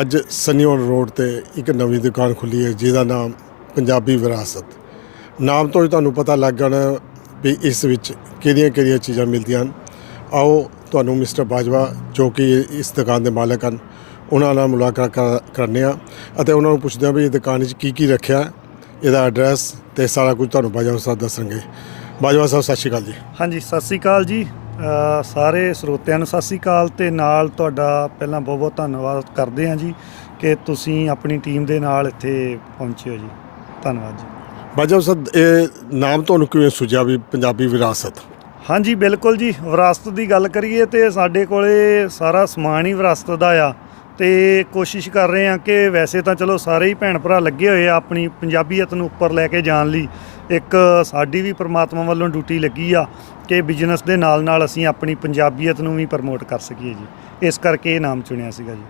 ਅੱਜ ਸਨੀਵਨ ਰੋਡ ਤੇ ਇੱਕ ਨਵੀਂ ਦੁਕਾਨ ਖੁੱਲੀ ਹੈ, ਜਿਹਦਾ ਨਾਮ ਪੰਜਾਬੀ ਵਿਰਾਸਤ। ਨਾਮ ਤੋਂ ਹੀ ਤੁਹਾਨੂੰ ਪਤਾ ਲੱਗ ਜਾਣਾ ਵੀ ਇਸ ਵਿੱਚ ਕਿਹੜੀਆਂ-ਕਿਹੜੀਆਂ ਚੀਜ਼ਾਂ ਮਿਲਦੀਆਂ ਹਨ। ਆਓ ਤੁਹਾਨੂੰ ਮਿਸਟਰ ਬਾਜਵਾ, ਜੋ ਕਿ ਇਸ ਦੁਕਾਨ ਦੇ ਮਾਲਕ ਹਨ, ਉਹਨਾਂ ਨਾਲ ਮੁਲਾਕਾਤ ਕਰ- ਕਰਨੇ ਆ ਅਤੇ ਉਹਨਾਂ ਨੂੰ ਪੁੱਛਦੇ ਆ ਵੀ ਇਹ ਦੁਕਾਨ 'ਚ ਕੀ ਕੀ ਰੱਖਿਆ ਇਹਦਾ ਐਡਰੈਸ ਤੇ ਸਾਰਾ ਕੁਝ ਤੁਹਾਨੂੰ ਬਾਜਵਾ ਸਾਹਿਬ ਦੱਸਣਗੇ। ਬਾਜਵਾ ਸਾਹਿਬ, ਸਤਿ ਸ਼੍ਰੀ ਅਕਾਲ ਜੀ। ਹਾਂਜੀ, ਸਤਿ ਸ੍ਰੀ ਅਕਾਲ ਜੀ। ਸਾਰੇ ਸਰੋਤਿਆਂ ਨੂੰ ਸਤਿ ਸ੍ਰੀ ਅਕਾਲ ਤੇ ਨਾਲ ਤੁਹਾਡਾ ਪਹਿਲਾਂ ਬਹੁਤ ਬਹੁਤ ਧੰਨਵਾਦ ਕਰਦੇ ਹਾਂ ਜੀ ਕਿ ਤੁਸੀਂ ਆਪਣੀ ਟੀਮ ਦੇ ਨਾਲ ਇੱਥੇ ਪਹੁੰਚੇ ਹੋ ਜੀ। ਧੰਨਵਾਦ ਜੀ। ਬਾਜਵਾ ਸਾਹਿਬ ਇਹ ਨਾਮ ਤੁਹਾਨੂੰ ਕਿਵੇਂ ਸੁਝਿਆ ਵੀ ਪੰਜਾਬੀ ਵਿਰਾਸਤ? ਹਾਂਜੀ ਬਿਲਕੁਲ ਜੀ। ਵਿਰਾਸਤ ਦੀ ਗੱਲ ਕਰੀਏ ਤੇ ਸਾਡੇ ਕੋਲੇ ਸਾਰਾ ਸਮਾਨ ਹੀ ਵਿਰਾਸਤ ਦਾ ਆ। ਤੇ ਕੋਸ਼ਿਸ਼ ਕਰ ਰਹੇ ਹਾਂ ਕਿ ਵੈਸੇ ਤਾਂ ਚਲੋ ਸਾਰੇ ਹੀ ਭੈਣ ਭਰਾ ਲੱਗੇ ਹੋਏ ਆ ਆਪਣੀ ਪੰਜਾਬੀਅਤ ਨੂੰ ਉੱਪਰ ਲੈ ਕੇ ਜਾਣ ਲਈ। ਇੱਕ ਸਾਡੀ ਵੀ ਪ੍ਰਮਾਤਮਾ ਵੱਲੋਂ ਡਿਊਟੀ ਲੱਗੀ ਆ ਕਿ ਬਿਜ਼ਨਸ ਦੇ ਨਾਲ ਨਾਲ ਅਸੀਂ ਆਪਣੀ ਪੰਜਾਬੀਅਤ ਨੂੰ ਵੀ ਪ੍ਰਮੋਟ ਕਰ ਸਕੀਏ ਜੀ। ਇਸ ਕਰਕੇ ਇਹ ਨਾਮ ਚੁਣਿਆ ਸੀਗਾ ਜੀ।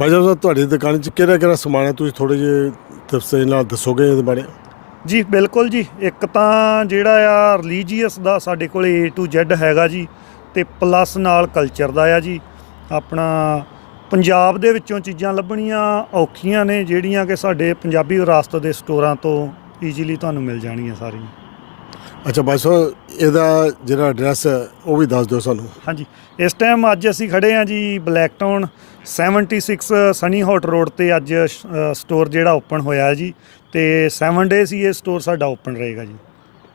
ਬਾਜਵਾ ਸਾਹਿਬ ਤੁਹਾਡੀ ਦੁਕਾਨ 'ਚ ਕਿਹੜਾ ਕਿਹੜਾ ਸਮਾਨ ਹੈ? ਤੁਸੀਂ ਥੋੜੇ ਜਿਹੇ ਤਫਸੀਲ ਨਾਲ ਦੱਸੋਗੇ ਇਹਦੇ ਬਾਰੇ? ਜੀ ਬਿਲਕੁਲ ਜੀ। ਇੱਕ ਤਾਂ ਜਿਹੜਾ ਆ ਰਿਲੀਜੀਅਸ ਦਾ ਸਾਡੇ ਕੋਲ A to Z ਹੈਗਾ ਜੀ ਤੇ ਪਲੱਸ ਨਾਲ ਕਲਚਰ ਦਾ ਆ ਜੀ। ਆਪਣਾ ਪੰਜਾਬ ਦੇ ਵਿੱਚੋਂ ਚੀਜ਼ਾਂ ਲੱਭਣੀਆਂ ਔਖੀਆਂ ਨੇ ਜਿਹੜੀਆਂ ਕਿ ਸਾਡੇ ਪੰਜਾਬੀ ਵਿਰਾਸਤ ਦੇ ਸਟੋਰਾਂ ਤੋਂ ਈਜ਼ੀਲੀ ਤੁਹਾਨੂੰ ਮਿਲ ਜਾਣਗੀਆਂ ਸਾਰੀਆਂ। ਅੱਛਾ ਬਾਜਵਾ ਸਾਹਿਬ ਇਹਦਾ ਜਿਹੜਾ ਐਡਰੈਸ ਹੈ ਉਹ ਵੀ ਦੱਸ ਦਿਓ ਸਾਨੂੰ। ਹਾਂਜੀ ਇਸ ਟਾਈਮ ਅੱਜ ਅਸੀਂ ਖੜੇ ਹਾਂ ਜੀ ਬਲੈਕਟਾਊਨ 76 ਸਨੀ ਹੌਟ ਰੋਡ ਤੇ ਅੱਜ ਸਟੋਰ ਜਿਹੜਾ ਓਪਨ ਹੋਇਆ ਜੀ ਤੇ 7 ਡੇਜ਼ ਹੀ ਇਹ ਸਟੋਰ ਸਾਡਾ ਓਪਨ ਰਹੇਗਾ ਜੀ।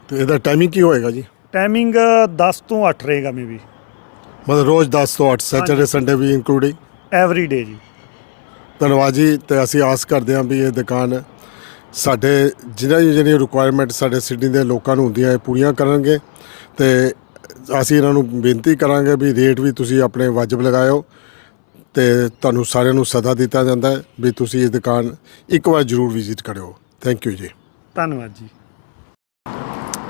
ਤੇ ਇਹਦਾ ਟਾਈਮਿੰਗ ਕੀ ਹੋਏਗਾ ਜੀ? ਟਾਈਮਿੰਗ 10 ਤੋਂ 8 ਰਹੇਗਾ ਮੇਬੀ ਮਤਲਬ ਰੋਜ਼ 10 ਤੋਂ 8 ਸੈਟਰਡੇ ਸੰਡੇ ਵੀ ਇਨਕਲੂਡਿੰਗ ਐਵਰੀ ਡੇ ਜੀ। ਧੰਨਵਾਦ ਜੀ ਤੇ ਅਸੀਂ ਆਸ ਕਰਦੇ ਹਾਂ ਵੀ ਇਹ ਦੁਕਾਨ ਸਾਡੇ ਜਿਹੜਾ ਜਿਹੜੀਆਂ ਰਿਕੁਆਇਰਮੈਂਟ ਸਾਡੇ ਸਿਟੀ ਦੇ ਲੋਕਾਂ ਨੂੰ ਹੁੰਦੀਆਂ ਇਹ ਪੂਰੀਆਂ ਕਰਨਗੇ ਤੇ ਅਸੀਂ ਇਹਨਾਂ ਨੂੰ ਬੇਨਤੀ ਕਰਾਂਗੇ ਵੀ ਰੇਟ ਵੀ ਤੁਸੀਂ ਆਪਣੇ ਵਾਜਬ ਲਗਾਇਓ ਤੇ ਤੁਹਾਨੂੰ ਸਾਰਿਆਂ ਨੂੰ ਸਦਾ ਦਿੱਤਾ ਜਾਂਦਾ ਹੈ ਵੀ ਤੁਸੀਂ ਇਹ ਦੁਕਾਨ ਇੱਕ ਵਾਰ ਜ਼ਰੂਰ ਵਿਜ਼ਿਟ ਕਰਿਓ। ਥੈਂਕ ਯੂ ਜੀ। ਧੰਨਵਾਦ ਜੀ।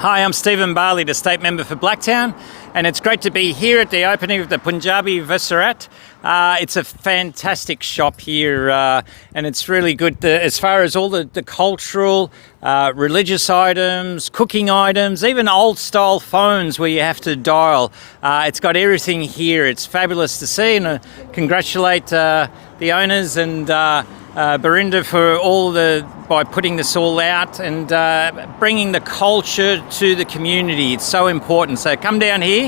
Hi, I'm Stephen Barley, the state member for Blacktown, and it's great to be here at the opening of the Punjabi Viscerat. Uh, it's a fantastic shop here, uh, and it's really good as far as all the, the cultural, uh, religious items, cooking items, even old style phones where you have to dial. Uh, it's got everything here. It's fabulous to see, and uh, congratulate uh, the owners and uh, Barinda for all the by putting this all out and uh, bringing the culture to the community. It's so important. So come down here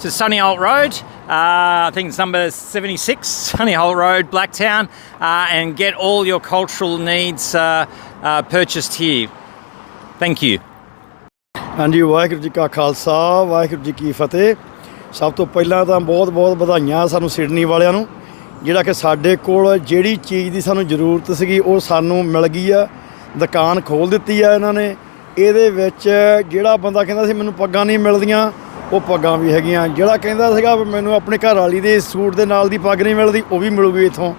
to Sunny Road. Uh, I think it's number 76, Sunny Road, Blacktown, uh, and get all your cultural needs uh, uh, purchased here. Thank you. ਹਾਂਜੀ ਵਾਹਿਗੁਰੂ ਜੀ ਕਾ ਖਾਲਸਾ ਵਾਹਿਗੁਰੂ ਜੀ ਕੀ ਫਤਿਹ ਸਭ ਤੋਂ ਪਹਿਲਾਂ ਤਾਂ ਬਹੁਤ-ਬਹੁਤ ਵਧਾਈਆਂ ਸਾਨੂੰ Sydney ਵਾਲਿਆਂ ਨੂੰ ਜਿਹੜਾ ਕਿ ਸਾਡੇ ਕੋਲ ਜਿਹੜੀ ਚੀਜ਼ ਦੀ ਸਾਨੂੰ ਜ਼ਰੂਰਤ ਸੀਗੀ ਉਹ ਸਾਨੂੰ ਮਿਲ ਗਈ ਆ ਦੁਕਾਨ ਖੋਲ ਦਿੱਤੀ ਆ ਇਹਨਾਂ ਨੇ ਇਹਦੇ ਵਿੱਚ ਜਿਹੜਾ ਬੰਦਾ ਕਹਿੰਦਾ ਸੀ ਮੈਨੂੰ ਪੱਗਾਂ ਨਹੀਂ ਮਿਲਦੀਆਂ ਉਹ ਪੱਗਾਂ ਵੀ ਹੈਗੀਆਂ। ਜਿਹੜਾ ਕਹਿੰਦਾ ਸੀਗਾ ਮੈਨੂੰ ਆਪਣੇ ਘਰ ਵਾਲੀ ਦੇ ਸੂਟ ਦੇ ਨਾਲ ਦੀ ਪੱਗ ਨਹੀਂ ਮਿਲਦੀ, ਉਹ ਵੀ ਮਿਲੂਗੀ ਇੱਥੋਂ।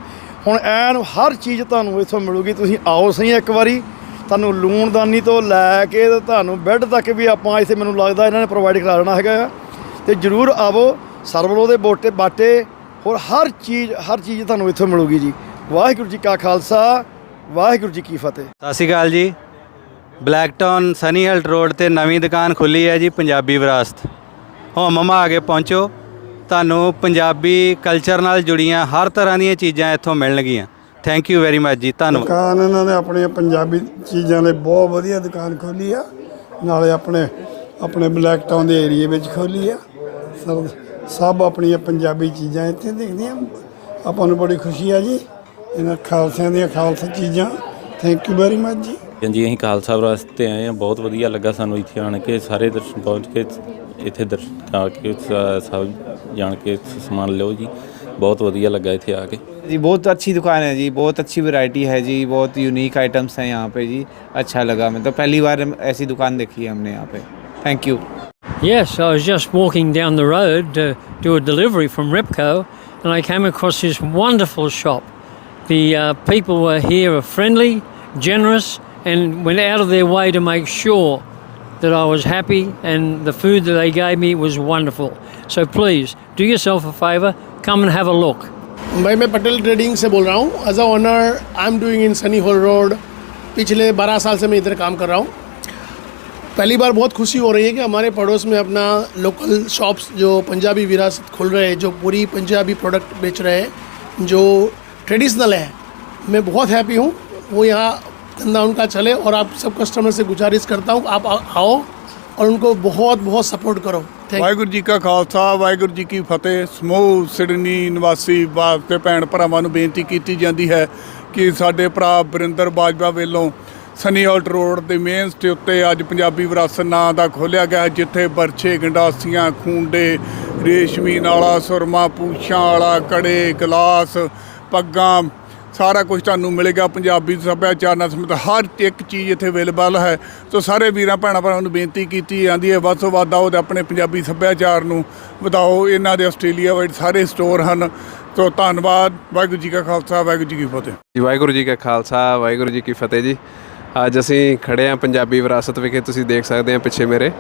ਹੁਣ ਐਨ ਹਰ ਚੀਜ਼ ਤੁਹਾਨੂੰ ਇੱਥੋਂ ਮਿਲੂਗੀ। ਤੁਸੀਂ ਆਓ ਸਹੀ ਇੱਕ ਵਾਰੀ। ਤੁਹਾਨੂੰ ਲੂਣਦਾਨੀ ਤੋਂ ਲੈ ਕੇ ਤੇ ਤੁਹਾਨੂੰ ਬੈੱਡ ਤੱਕ ਵੀ ਆਪਾਂ ਇੱਥੇ ਮੈਨੂੰ ਲੱਗਦਾ ਇਹਨਾਂ ਨੇ ਪ੍ਰੋਵਾਈਡ ਕਰਾ ਦੇਣਾ ਹੈਗਾ। ਆ। ਤੇ ਜਰੂਰ ਆਵੋ ਸਰਵਲੋ ਦੇ ਬੋਟੇ, ਬਾਟੇ, ਹੋਰ ਹਰ ਚੀਜ਼ ਹਰ ਚੀਜ਼ ਤੁਹਾਨੂੰ ਇੱਥੋਂ ਮਿਲੂਗੀ ਜੀ। ਵਾਹਿਗੁਰੂ ਜੀ ਕਾ ਖਾਲਸਾ, ਵਾਹਿਗੁਰੂ ਜੀ ਕੀ ਫਤਿਹ। ਸਤਿ ਸ਼੍ਰੀ ਅਕਾਲ ਜੀ। ਬਲੈਕਟਾਊਨ ਸਨੀ ਹਿਲਟ ਰੋਡ ਤੇ ਨਵੀਂ ਦੁਕਾਨ ਖੁੱਲੀ ਹੈ ਜੀ, ਪੰਜਾਬੀ ਵਿਰਾਸਤ। ਹੋ ਮਮਾ ਆ ਕੇ ਪਹੁੰਚੋ। ਤੁਹਾਨੂੰ ਪੰਜਾਬੀ ਕਲਚਰ ਨਾਲ ਜੁੜੀਆਂ ਹਰ ਤਰ੍ਹਾਂ ਦੀਆਂ ਚੀਜ਼ਾਂ ਇੱਥੋਂ ਮਿਲਣਗੀਆਂ। ਥੈਂਕ ਯੂ ਵੈਰੀ ਮੱਚ ਜੀ, ਧੰਨਵਾਦ। ਦੁਕਾਨ ਇਹਨਾਂ ਨੇ ਆਪਣੀਆਂ ਪੰਜਾਬੀ ਚੀਜ਼ਾਂ ਲਈ ਬਹੁਤ ਵਧੀਆ ਦੁਕਾਨ ਖੋਲੀ ਆ। ਨਾਲੇ ਆਪਣੇ ਆਪਣੇ ਬਲੈਕ ਟਾਊਨ ਦੇ ਏਰੀਏ ਵਿੱਚ ਖੋਲੀ ਆ। ਸਭ ਸਭ ਆਪਣੀਆਂ ਪੰਜਾਬੀ ਚੀਜ਼ਾਂ ਇੱਥੇ ਦੇਖਦੀਆਂ। ਆਪਾਂ ਨੂੰ ਬੜੀ ਖੁਸ਼ੀ ਆ ਜੀ। ਇਹਨਾਂ ਖਾਲਸਿਆਂ ਦੀਆਂ ਖਾਲਸਾ ਚੀਜ਼ਾਂ। ਥੈਂਕ ਯੂ ਵੈਰੀ ਮੱਚ ਜੀ। ਹਾਂਜੀ ਅਸੀਂ ਖਾਲਸਾ ਵਾਸਤੇ ਆਏ ਹਾਂ ਬਹੁਤ ਵਧੀਆ ਲੱਗਾ ਸਾਨੂੰ ਇੱਥੇ ਆਣ ਕੇ ਸਾਰੇ ਦਰਸ਼ਨ ਪਹੁੰਚ ਕੇ ਇੱਥੇ ਦਰਸ਼ਨ ਆ ਕੇ ਸ- ਸਭ ਜਾਣ ਕੇ ਸਮਾਨ ਲਿਓ ਜੀ ਬਹੁਤ ਵਧੀਆ ਲੱਗਾ ਇੱਥੇ ਆ ਕੇ जी बहुत अच्छी दुकान है जी बहुत अच्छी वैरायटी है जी बहुत यूनिक आइटम्स हैं यहाँ पे जी अच्छा लगा मैं तो पहली बार हम- ऐसी दुकान देखी है हमने यहाँ पे thank you Yes, I was just walking down the road to do a delivery from Ripco and I came across this wonderful shop. The uh, people were here are friendly, generous, and went out of their way to make sure that I was happy and the food that they gave me was wonderful. So please do yourself a favour, come and have a look. भाई मैं Patel trading से बोल रहा हूँ as a owner I am doing in Sunny hole road पिछले 12 साल से मैं इधर काम कर रहा हूँ पहली बार बहुत खुशी हो रही है कि हमारे पड़ोस में अपना लोकल शॉप्स जो पंजाबी विरासत खुल रहे हैं जो पूरी पंजाबी प्रोडक्ट बेच रहे हैं जो ट्रेडिशनल है मैं बहुत हैप्पी हूँ वो यहाँ धंधा उनका चले और आप सब कस्टमर से गुजारिश करता हूँ आप आ- आओ और उनको बहुत बहुत सपोर्ट करो थैंक ਵਾਹਿਗੁਰੂ ਜੀ ਕਾ ਖਾਲਸਾ ਵਾਹਿਗੁਰੂ ਜੀ ਕੀ ਫਤਿਹ ਸਮੂਹ ਸਿਡਨੀ ਨਿਵਾਸੀ ਵਾਸਤੇ ਭੈਣ ਭਰਾਵਾਂ ਨੂੰ ਬੇਨਤੀ ਕੀਤੀ ਜਾਂਦੀ ਹੈ ਕਿ ਸਾਡੇ ਭਰਾ ਬਰਿੰਦਰ ਬਾਜਵਾ ਵੱਲੋਂ ਸਨੀ ਹਾਲਟ ਰੋਡ ਦੇ ਮੇਨ ਸਟੇ ਉੱਤੇ ਅੱਜ ਪੰਜਾਬੀ ਵਿਰਾਸਤ ਨਾਂ ਦਾ ਖੋਲ੍ਹਿਆ ਗਿਆ ਹੈ, ਜਿੱਥੇ ਬਰਛੇ ਗੰਡਾਸੀਆਂ ਖੂੰਡੇ ਰੇਸ਼ਮੀ ਨਾਲਾ ਸੁਰਮਾ ਪੂਛਾਂ ਵਾਲਾ ਕੜੇ ਗਲਾਸ ਪੱਗਾਂ ਸਾਰਾ ਕੁਝ ਤੁਹਾਨੂੰ ਮਿਲੇਗਾ। ਪੰਜਾਬੀ ਸੱਭਿਆਚਾਰ ਨਾਲ ਸੰਬੰਧਿਤ ਹਰ ਇੱਕ ਚੀਜ਼ ਇੱਥੇ ਅਵੇਲੇਬਲ ਹੈ। ਸੋ ਸਾਰੇ ਵੀਰਾਂ ਭੈਣਾਂ ਭਰਾਵਾਂ ਨੂੰ ਬੇਨਤੀ ਕੀਤੀ ਜਾਂਦੀ ਹੈ, ਵੱਧ ਤੋਂ ਵੱਧ ਆਓ ਤੇ ਆਪਣੇ ਪੰਜਾਬੀ ਸੱਭਿਆਚਾਰ ਨੂੰ ਵਧਾਓ। ਇਹਨਾਂ ਦੇ ਆਸਟ੍ਰੇਲੀਆ ਵਿੱਚ ਸਾਰੇ ਸਟੋਰ ਹਨ। ਸੋ ਧੰਨਵਾਦ। ਵਾਹਿਗੁਰੂ ਜੀ ਕਾ ਖਾਲਸਾ, ਵਾਹਿਗੁਰੂ ਜੀ ਕੀ ਫਤਿਹ। ਜੀ, ਵਾਹਿਗੁਰੂ ਜੀ ਕਾ ਖਾਲਸਾ, ਵਾਹਿਗੁਰੂ ਜੀ ਕੀ ਫਤਿਹ ਜੀ। ਅੱਜ ਅਸੀਂ ਖੜੇ ਹਾਂ ਪੰਜਾਬੀ ਵਿਰਾਸਤ ਵਿਖੇ, ਤੁਸੀਂ ਦੇਖ ਸਕਦੇ ਆ ਪਿੱਛੇ ਮੇਰੇ।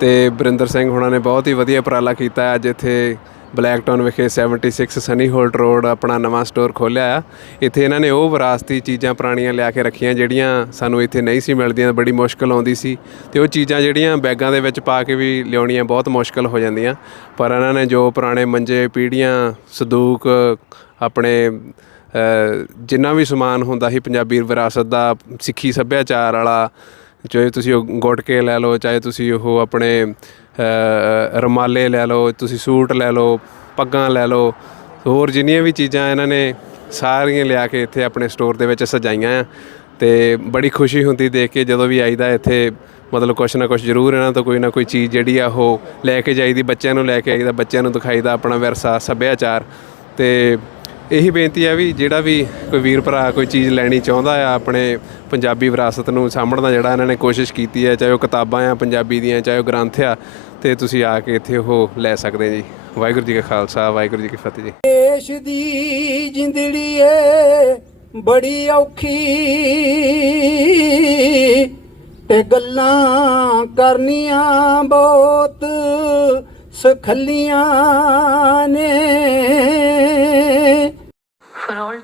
ਤੇ ਬਰਿੰਦਰ ਸਿੰਘ ਹੁਣਾਂ ਨੇ ਬਹੁਤ ਹੀ ਵਧੀਆ ਉਪਰਾਲਾ ਕੀਤਾ ਅੱਜ ਇੱਥੇ ਬਲੈਕ ਟਾਊਨ ਵਿਖੇ 76 ਸਨੀ ਹੋਲਟ ਰੋਡ ਆਪਣਾ ਨਵਾਂ ਸਟੋਰ ਖੋਲ੍ਹਿਆ ਆ। ਇੱਥੇ ਇਹਨਾਂ ਨੇ ਉਹ ਵਿਰਾਸਤੀ ਚੀਜ਼ਾਂ ਪੁਰਾਣੀਆਂ ਲਿਆ ਕੇ ਰੱਖੀਆਂ ਜਿਹੜੀਆਂ ਸਾਨੂੰ ਇੱਥੇ ਨਹੀਂ ਸੀ ਮਿਲਦੀਆਂ, ਬੜੀ ਮੁਸ਼ਕਲ ਆਉਂਦੀ ਸੀ ਤੇ ਉਹ ਚੀਜ਼ਾਂ ਜਿਹੜੀਆਂ ਬੈਗਾਂ ਦੇ ਵਿੱਚ ਪਾ ਕੇ ਵੀ ਲਿਆਉਣੀਆਂ ਬਹੁਤ ਮੁਸ਼ਕਲ ਹੋ ਜਾਂਦੀਆਂ। ਪਰ ਇਹਨਾਂ ਨੇ ਜੋ ਪੁਰਾਣੇ ਮੰਜੇ, ਪੀੜੀਆਂ, ਸਦੂਕ, ਆਪਣੇ ਜਿੰਨਾ ਵੀ ਸਮਾਨ ਹੁੰਦਾ ਸੀ, ਪੰਜਾਬੀ ਵਿਰਾਸਤ ਦਾ, ਸਿੱਖੀ ਸੱਭਿਆਚਾਰ ਵਾਲਾ, ਚਾਹੇ ਤੁਸੀਂ ਉਹ ਗੁਟਕੇ ਲੈ ਲਓ, ਚਾਹੇ ਤੁਸੀਂ ਉਹ ਆਪਣੇ ਰੁਮਾਲੇ ਲੈ ਲਓ, ਤੁਸੀਂ ਸੂਟ ਲੈ ਲਓ, ਪੱਗਾਂ ਲੈ ਲਓ, ਹੋਰ ਜਿੰਨੀਆਂ ਵੀ ਚੀਜ਼ਾਂ ਇਹਨਾਂ ਨੇ ਸਾਰੀਆਂ ਲਿਆ ਕੇ ਇੱਥੇ ਆਪਣੇ ਸਟੋਰ ਦੇ ਵਿੱਚ ਸਜਾਈਆਂ ਆ। ਤੇ ਬੜੀ ਖੁਸ਼ੀ ਹੁੰਦੀ ਦੇਖ ਕੇ ਜਦੋਂ ਵੀ ਆਈਦਾ ਇੱਥੇ, ਮਤਲਬ ਕੁਛ ਨਾ ਕੁਛ ਜ਼ਰੂਰ ਇਹਨਾਂ ਤੋਂ ਕੋਈ ਨਾ ਕੋਈ ਚੀਜ਼ ਜਿਹੜੀ ਆ ਉਹ ਲੈ ਕੇ ਜਾਈਦੀ, ਬੱਚਿਆਂ ਨੂੰ ਲੈ ਕੇ ਆਈਦਾ, ਬੱਚਿਆਂ ਨੂੰ ਦਿਖਾਈਦਾ ਆਪਣਾ ਵਿਰਸਾ, ਸੱਭਿਆਚਾਰ। ਤੇ ਇਹੀ ਬੇਨਤੀ ਹੈ ਵੀ ਜਿਹੜਾ ਵੀ ਕੋਈ ਵੀਰ ਭਰਾ ਕੋਈ ਚੀਜ਼ ਲੈਣੀ ਚਾਹੁੰਦਾ ਆ, ਆਪਣੇ ਪੰਜਾਬੀ ਵਿਰਾਸਤ ਨੂੰ ਸਾਂਭਣ ਦਾ ਜਿਹੜਾ ਇਹਨਾਂ ਨੇ ਕੋਸ਼ਿਸ਼ ਕੀਤੀ ਹੈ, ਚਾਹੇ ਉਹ ਕਿਤਾਬਾਂ ਆ, ਪੰਜਾਬੀ ਦੀਆਂ, ਚਾਹੇ ਉਹ ਗ੍ਰੰਥ ਆ, ਤੇ ਤੁਸੀਂ ਆ ਕੇ ਇੱਥੇ ਉਹ ਲੈ ਸਕਦੇ ਜੀ। ਵਾਹਿਗੁਰੂ ਜੀ ਕਾ ਖਾਲਸਾ, ਵਾਹਿਗੁਰੂ ਜੀ ਕੀ ਫਤਿਹ ਜੀ। ਦੇਸ਼ ਦੀ ਜਿੰਦੜੀ ਏ, ਬੜੀ ਔਖੀ ਤੇ ਗੱਲਾਂ ਕਰਨੀਆਂ ਬਹੁਤ ਸਖੱਲੀਆਂ ਨੇ।